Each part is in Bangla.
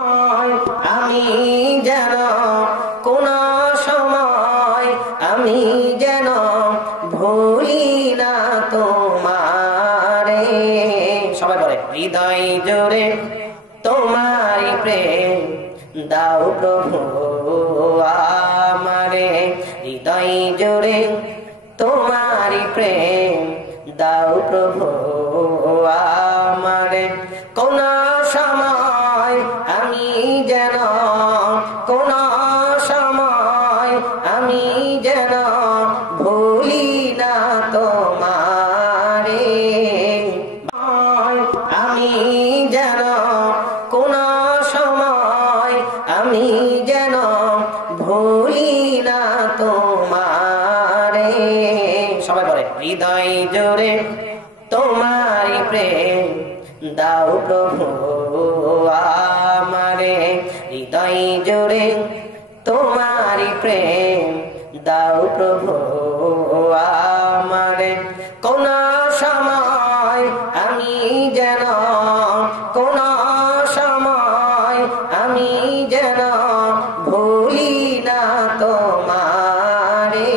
আমি যেন কোন সময় আমি যেন ভুলি না তোমারে। সবাই বলে হৃদয় জোরে তোমারি প্রেম দাও প্রভু আমারে। হৃদয় জোরে তোমারি প্রেম দাও প্রভু আমারে। কোন সময় আমি যেন কোন সময় আমি যেন ভুলি না তোমারে। আমি যেন কোন সময় আমি যেন ভুলি না তোমারে। সবাই বলে হৃদয় জোরে তোমারি প্রেম দাও প্রভু আমারে। হৃদয় জোরে তোমারি প্রেম দাও প্রভু আমারে। কোন সময় আমি যেন কোন সময় আমি যেন ভুলি না তোমারে।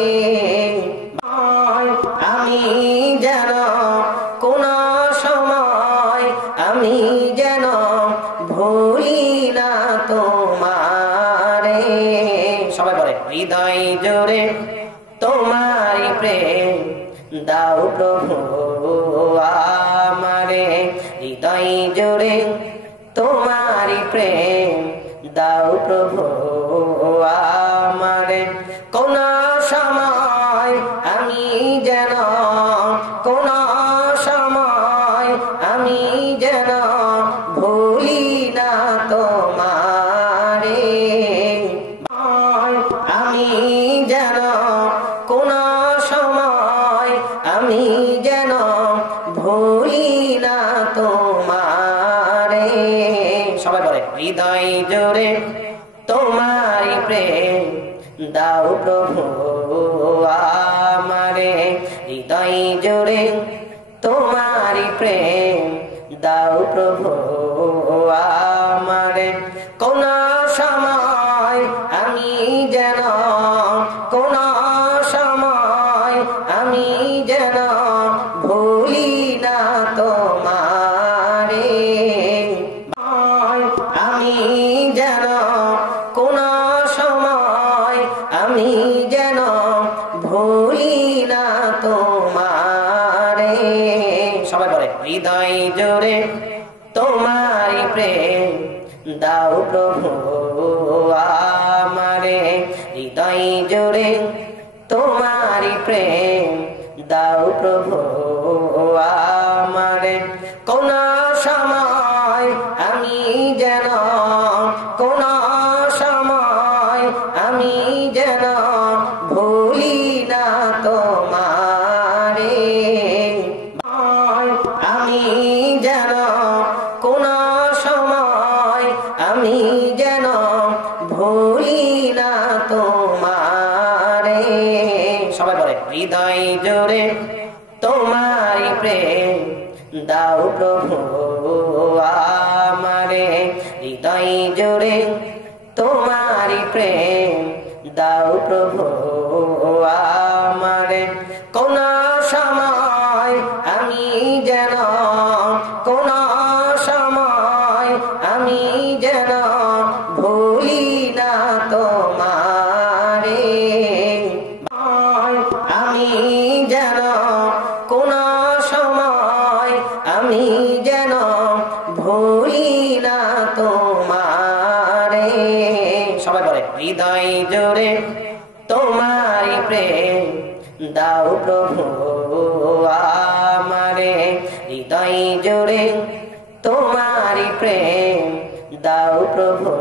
আমি যেন কোন সময় আমি যেন ভুলি না তোমারে। সবাই বলে হৃদয় জোরে তোমারি প্রেম দাও প্রভু আমারে। হৃদয় জোরে তোমারি প্রেম দাও প্রভু আমারে। কোন সময় আমি যেন কোন সময় আমি যেন ভুলি না তোমারে। আমি যেন কোন সময় আমি যেন ভুলি না তোমারে। সবাই বলে হৃদয় জোরে তোমারি প্রেম দাও প্রভু আমারে। হৃদয় জোরে তোমারি প্রেম দাও প্রভু আমারে। কোন সময় আমি যেন কোন সময় আমি যেন ভুলি না তোমারে। আমি যেন কোন সময় আমি যেন ভুলি না তোমারে। সবাই বলে হৃদয় জোরে তোমারি প্রেম দাও প্রভু আমারে। হৃদয় জোরে তোমারি প্রেম দাও প্রভু আমারে। কোন সময় আমি যেন কোন সময় আমি যেন ভুলি না তোমারে। আমি যেন কোন সময় আমি যেন ভুলি না তোমারে। সবাই বলে হৃদয় জোরে তোমারি প্রেম দাও প্রভু আমারে। হৃদয় জোরে তোমারি প্রেম দাও প্রভু আমারে। কোন সময় আমি যেন কোন সময় আমি যেন ভুলি না তোমারে। আমি যেন কোন সময় আমি যেন ভুলি না তোমারে। সবাই বলে হৃদয় জোরে তোমারি প্রেম দাও প্রভু আমারে। হৃদয় জোরে তোমারি প্রেম দাও প্রভু